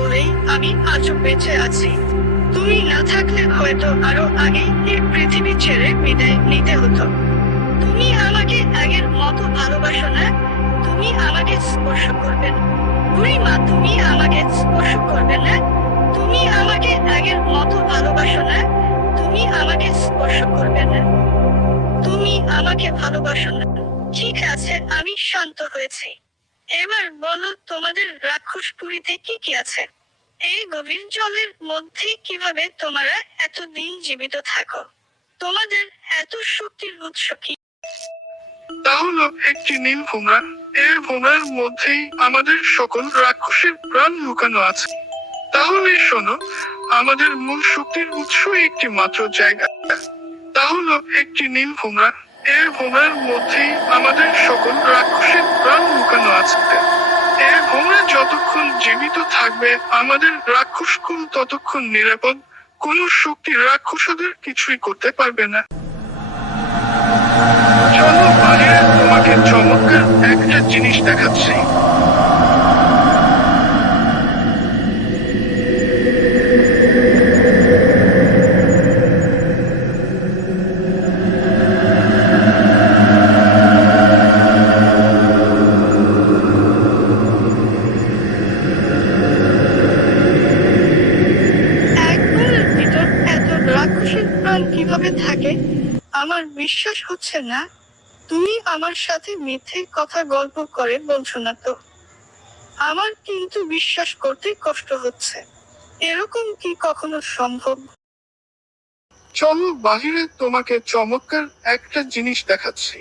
বলেই আমি আজও বেঁচে আছি। তুমি না থাকলে হয়তো আরও আগে এই পৃথিবী ছেড়ে বিদায় নিতে হতো। তুমি আমাকে আগের মতো ভালোবাসো না, তুমি আমাকে স্পর্শ করবে না। বুড়ি মা, তুমি আমাকে স্পর্শ করবে না, তুমি আমাকে আগের মতো ভালোবাসো না, তুমি আমাকে স্পর্শ করবে না। তুমি আমাকে ভালোবাসো না। ঠিক আছে, আমি শান্ত হয়েছি। এবার বলো তোমাদের রাক্ষসপুরীতে কি কি আছে? এই গভীর জলের মধ্যে কীভাবে তোমরা এতদিন জীবিত থাকো? তোমাদের এত শক্তির উৎস কি? তা একটি নীল ভোমরা এর ভোমরার মধ্যেই আমাদের সকল রাক্ষসের প্রাণ লুকানো আছে। তাহলে শোনো, আমাদের মূল শক্তির উৎস একটি মাত্র জায়গা। তা হলো একটি নীল ভোমরা এর ভোমরার মধ্যেই আমাদের সকল রাক্ষসের যতক্ষণ জীবিত থাকবে, আমাদের রাক্ষস কুল ততক্ষণ নিরাপদ। কোন শক্তি রাক্ষসদের কিছুই করতে পারবে না। চলো বাইরে তোমাকে চমৎকার একটা জিনিস দেখাচ্ছি। বিশ্বাস হচ্ছে না। তুমি আমার সাথে মিথ্যে কথা গল্প করে বলছো না তো। আমার কিন্তু বিশ্বাস করতে কষ্ট হচ্ছে। এরকম কি কখনো সম্ভব? চলো বাহিরে তোমাকে চমৎকার একটা জিনিস দেখাচ্ছি।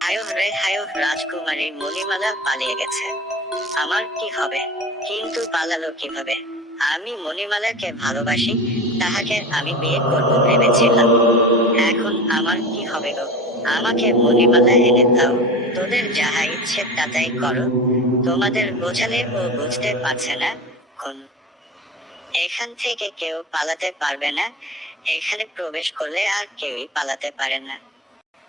হায় রে হায় রাজকুমারী মণিমালা পালিয়ে গেছে। আমার কি হবে? কিন্তু পালালো কীভাবে? আমি মণিমালাকে ভালোবাসি, তাহাকে আমি বিয়ে করব ভেবেছিলাম। এখন আমার কি হবে গো? আমাকে মণিমালা এনে দাও। তোদের যাহা ইচ্ছে তাতাই করো। তোমাদের বোঝালে ও বুঝতে পারছে না কোন। এখান থেকে কেউ পালাতে পারবে না। এখানে প্রবেশ করলে আর কেউই পালাতে পারে না।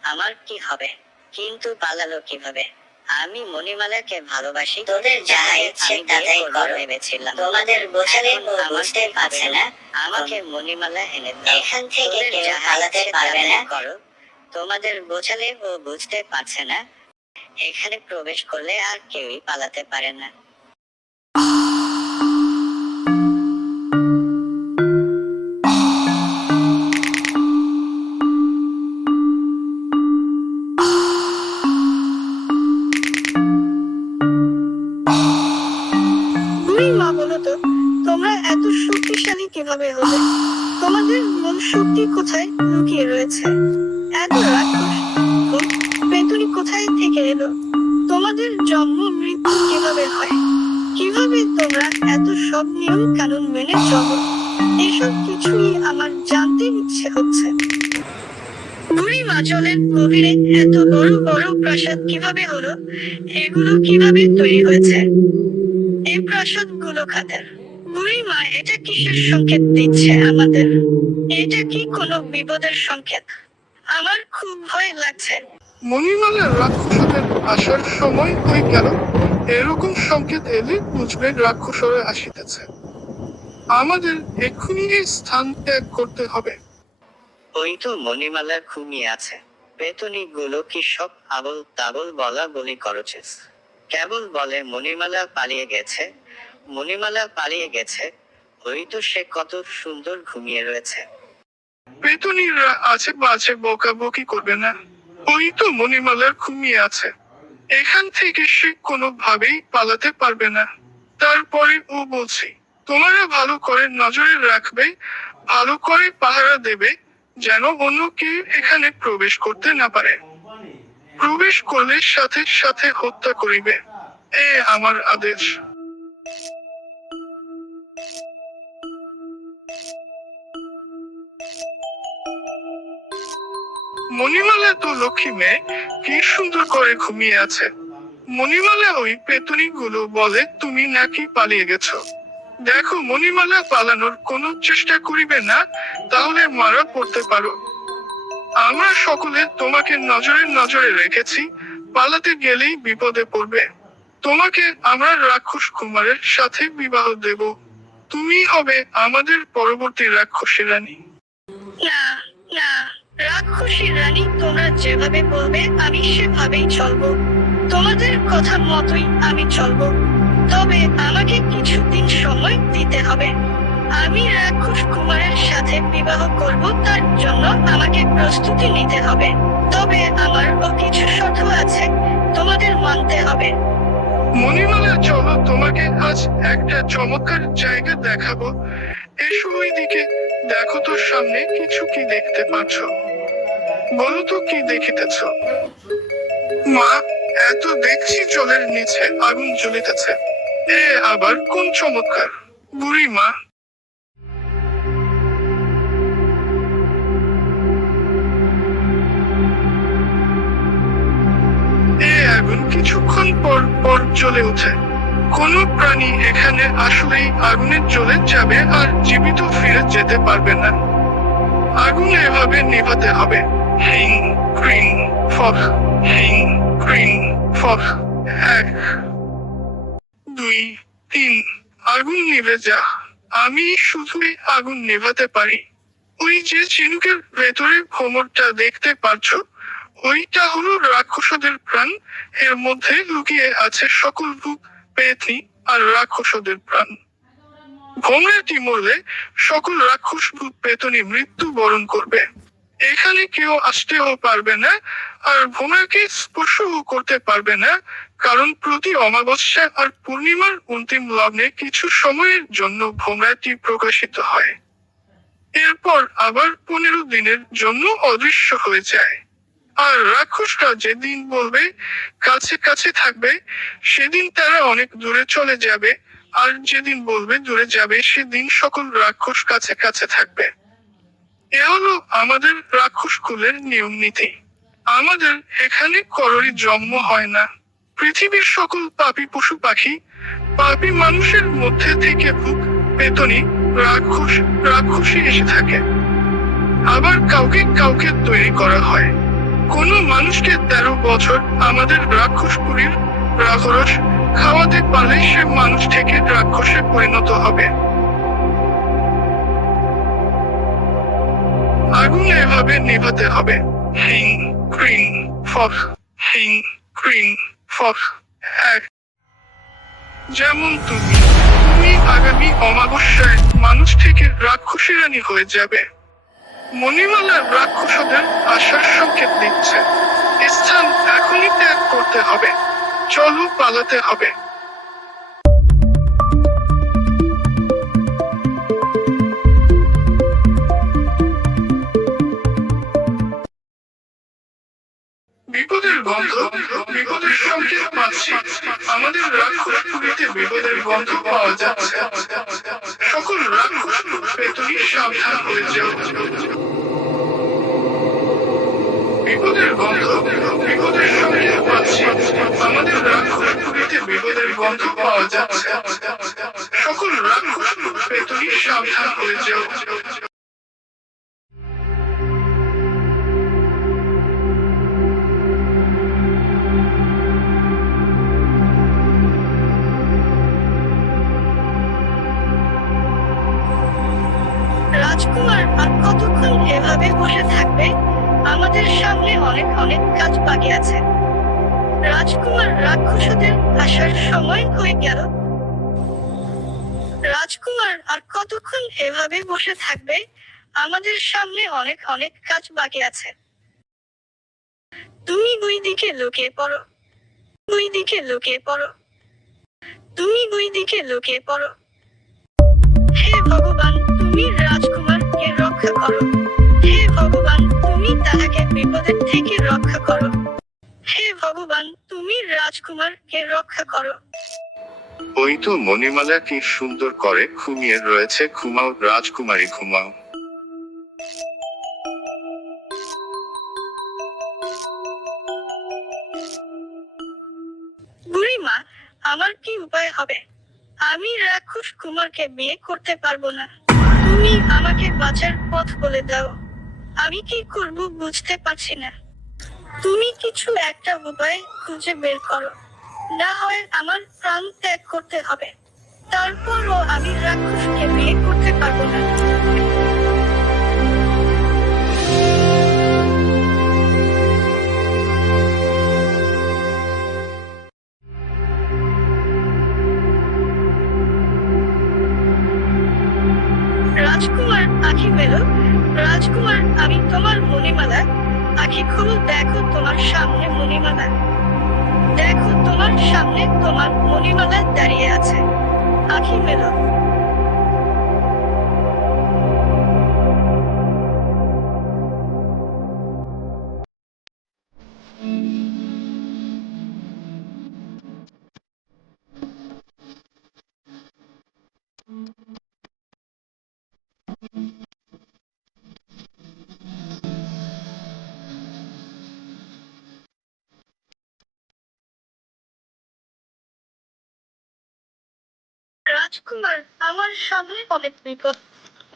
আমার কি হবে? কিন্তু পালালো কীভাবে? আমি মণিমালাকে ভালোবাসি। তোদের যাহা ইচ্ছে তাই করো। ভেবেছিলাম তোমাদের বোঝালে বুঝতে পারছে না। আমাকে মণিমালা এনে দাও। এখান থেকে কেউ পালাতে পারবে না। করো। তোমাদের বোঝালে ও বুঝতে পারছে না। এখানে প্রবেশ করলে আর কেউই পালাতে পারে না। তোমাদের জন্ম মৃত্যু কীভাবে হয়? কীভাবে তোমরা এত সব নিয়ম কানুন মেনে চলো? এসব কিছুই আমার জানতে ইচ্ছে হচ্ছে। গভীরে এত বড় বড় প্রাসাদ কীভাবে হলো? এগুলো কীভাবে তৈরি হয়েছে? এই প্রাসাদগুলো কাদের? বুড়ি মা এটা কিসের সংকেত দিচ্ছে আমাদের? এটা কি কোনো বিপদের সংকেত? আমার খুব ভয় লাগছে। মণিমালার রাক্ষসদের আসার সময় গেল এরকম সংকেত এলে বুঝবে রাক্ষসরা আসিতেছে। আমাদের এক্ষুনি এই স্থান ত্যাগ করতে হবে। ওই তো মণিমালা ঘুমিয়ে আছে। পেতনি গুলো কি সব আবল তাবল বলা বলি করছিস? কেবল বলে মণিমালা পালিয়ে গেছে। মণিমালা পালিয়ে গেছে। ওই তো সে কত সুন্দর ঘুমিয়ে রয়েছে। বেতনিরা আছে বাজে বকাবকি করবে না। ওই তো মণিমালার ঘুমিয়ে আছে। এখান থেকে সে কোনোভাবেই পালাতে পারবে না। তারপরে ও বলছি, তোমরা ভালো করে নজরে রাখবে, ভালো করে পাহারা দেবে, যেন অন্য কেউ এখানে প্রবেশ করতে না পারে। প্রবেশ করলে সাথে সাথে হত্যা করিবে। এ আমার আদেশ। মণিমালা তো লক্ষ্মী মেয়ে, কি সুন্দর করে ঘুমিয়ে আছে। মণিমালা ওই পেতনি গুলো বলে, তুমি নাকি পালিয়ে গেছো? দেখো, মণিমালা পালানোর কোনো চেষ্টা করিবে না, তাহলে মারা পড়তে পারো। আমরা সকলে তোমাকে নজরে নজরে রেখেছি, পালাতে গেলেই বিপদে পড়বে। তোমাকে আমরা রাক্ষস কুমারের সাথে বিবাহ দেব। তুমি হবে আমাদের পরবর্তী রাক্ষসী রানী। রাক্ষসী রানী তোমরা যেভাবে বলবে, আমি সেভাবেই চলবো। তোমাদের কথা মতোই আমি চলবো। তবে আমাকে কিছুদিন সময় দিতে হবে। আমি রাক্ষস কুমারের সাথে বিবাহ করব, তার জন্য আমাকে প্রস্তুতি নিতে হবে। তবে আমার ও কিছু শর্ত আছে, তোমাদের মানতে হবে। মণিমালা চলো তোমাকে আজ একটা চমৎকার জায়গা দেখাবো। এসো ওইদিকে, দেখো তোর সামনে কিছু কি দেখতে পাচ্ছ। বলো তো কি দেখিতেছ? মা, এত দেখছি জলের নিচে আগুন জ্বলিতেছে। এ আবার কোন চমৎকার। বুড়ি মা আগুন কিছুক্ষণ পর পর জ্বলে ওঠে। কোনো প্রাণী এখানে আসলেই আগুনের জ্বলে যাবে আর জীবিত ফিরে যেতে পারবে না। আগুন এভাবে নিভাতে হবে। হিং ক্রিং হিং ক্রিং এক দুই, তিন, আগুন নিভে যা। আমি শুধুই আগুন নেভাতে পারি। ওই যে ঝিনুকের ভেতরে ভ্রমরটা দেখতে পাচ্ছ ওইটা হলো রাক্ষসদের প্রাণ। এর মধ্যে লুকিয়ে আছে সকল ভূত পেতনি আর রাক্ষসদের প্রাণ। ভ্রমণটি মরলে সকল রাক্ষস ভূত পেতনি মৃত্যু বরণ করবে। এখানে কেউ আসতেও পারবে না আর ভোমরাকে স্পর্শও করতে পারবে না, কারণ প্রতি অমাবস্যা আর পূর্ণিমার অন্তিম লগ্নে কিছু সময়ের জন্য ভোমরাটি প্রকাশিত হয়। এরপর আবার পনেরো দিনের জন্য অদৃশ্য হয়ে যায়। আর রাক্ষসরা যেদিন বলবে, কাছে কাছে থাকবে, সেদিন তারা অনেক দূরে চলে যাবে। আর যেদিন বলবে দূরে যাবে, সেদিন সকল রাক্ষস কাছে কাছে থাকবে। এ হলো আমাদের রাক্ষস কুলের নিয়ম নীতি। আমাদের এখানে কররি জন্ম হয় না। পৃথিবীর সকল পাপী পশু পাখি, পাপী মানুষের মধ্যে থেকে ভূত পেতনি রাক্ষস, রাক্ষসী এসে থাকে। আবার কাউকে কাউকে তৈরি করা হয়। কোন মানুষকে তেরো বছর আমাদের রাক্ষসপুরীর রাক্ষস খাওয়াতে পারলে সে মানুষ থেকে রাক্ষসে পরিণত হবে। আগুন এভাবে নেভাতে হবে। হিং, ক্রিং ফক হিং, ক্রিং ফক এক। যেমন তুমি তুমি আগামী অমাবস্যায় মানুষ থেকে রাক্ষসী রানী হয়ে যাবে। মণিমালা রাক্ষসদের আসার সংকেত দিচ্ছে। স্থান এখনই ত্যাগ করতে হবে। চলো পালাতে হবে। বিপদের গন্ধ বিপদের সংকেত পাচ্ছি। আমাদের রাক্ষস বিপদের গন্ধ পাওয়া যাচ্ছে। সকল রাক্ষস পেতনি সাবধান হয়ে যাও। বিপদের গন্ধ, বিপদের সংকেত পাচ্ছি। আমাদের রাক্ষস পুরীতে বিপদের গন্ধ পাওয়া যাচ্ছে। সকল রাক্ষস পেতনি সাবধান হয়ে যাও। কতক্ষণ এভাবে বসে থাকবে? আমাদের সামনে অনেক অনেক কাজ বাকি আছে। রাজকুমার রাক্ষসদের আসার সময় হয়ে গেল। রাজকুমার, আর কতক্ষণ এভাবে বসে থাকবে? আমাদের সামনে অনেক অনেক কাজ বাকি আছে। তুমি দুই দিকে লুকিয়ে পড়ো। দুই দিকে লুকিয়ে পড়ো। তুমি দুই দিকে লুকিয়ে পড়ো। হে ভগবান! রক্ষা করো হে ভগবান তুমি তাহাকে বিপদের থেকে রক্ষা করো। হে ভগবান তুমি রাজকুমারকে রক্ষা করো। ওই তো মণিমালা কি সুন্দর করে ঘুমিয়ে রয়েছে। ঘুমাও রাজকুমারী ঘুমাও। বুড়িমা আমার কি উপায় হবে? আমি রাক্ষস কুমারকে বিয়ে করতে পারব না। আমাকে বাঁচার পথ বলে দাও। আমি কি করব বুঝতে পারছি না। তুমি কিছু একটা উপায় খুঁজে বের করো। না হয় আমার প্রাণ ত্যাগ করতে হবে। তারপরও আমি রাক্ষসকে বিয়ে করতে পারব না। রাজকুমার আখি মেলো। রাজকুমার, আমি তোমার মণিমালা। আখি খুলো, দেখো তোমার সামনে মণিমালা। দেখো তোমার সামনে তোমার মণিমালা দাঁড়িয়ে আছে। আখি মেলো। রাজকুমার আমার সামনে অনেক বিপদ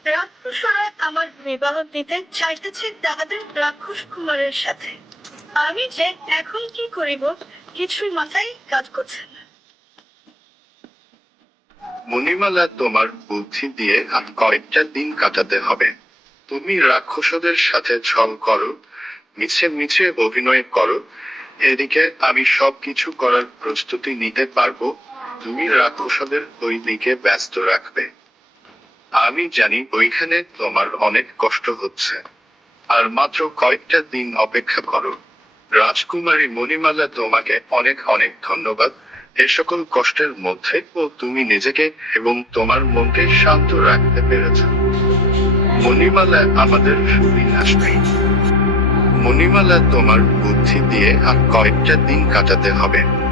রাক্ষসরা আমার বিবাহ দিতে চাইতেছে তাহাদের রাক্ষস কুমারের সাথে। আমি যে এখন কি করিব, কিছুই মাথায় কাজ করছে না। মণিমালা তোমার বুদ্ধি দিয়ে আর কয়েকটা দিন কাটাতে হবে। তুমি রাক্ষসদের সাথে ছল করো, মিছে মিছে অভিনয় করো। এদিকে আমি সবকিছু করার প্রস্তুতি নিতে পারব। তুমি রাক্ষসদের দিকে ব্যস্ত রাখবে। আমি জানি ওইখানে তোমার অনেক কষ্ট হচ্ছে। আর মাত্র কয়েকটা দিন অপেক্ষা করো। রাজকুমারী মণিমালা তোমাকে অনেক অনেক ধন্যবাদ। এ সকল কষ্টের মধ্যে ও তুমি নিজেকে এবং তোমার মনকে শান্ত রাখতে পেরেছ। মণিমালা আমাদের সুদিন আসবে মণিমালা তোমার বুদ্ধি দিয়ে আর কয়েকটা দিন কাটাতে হবে।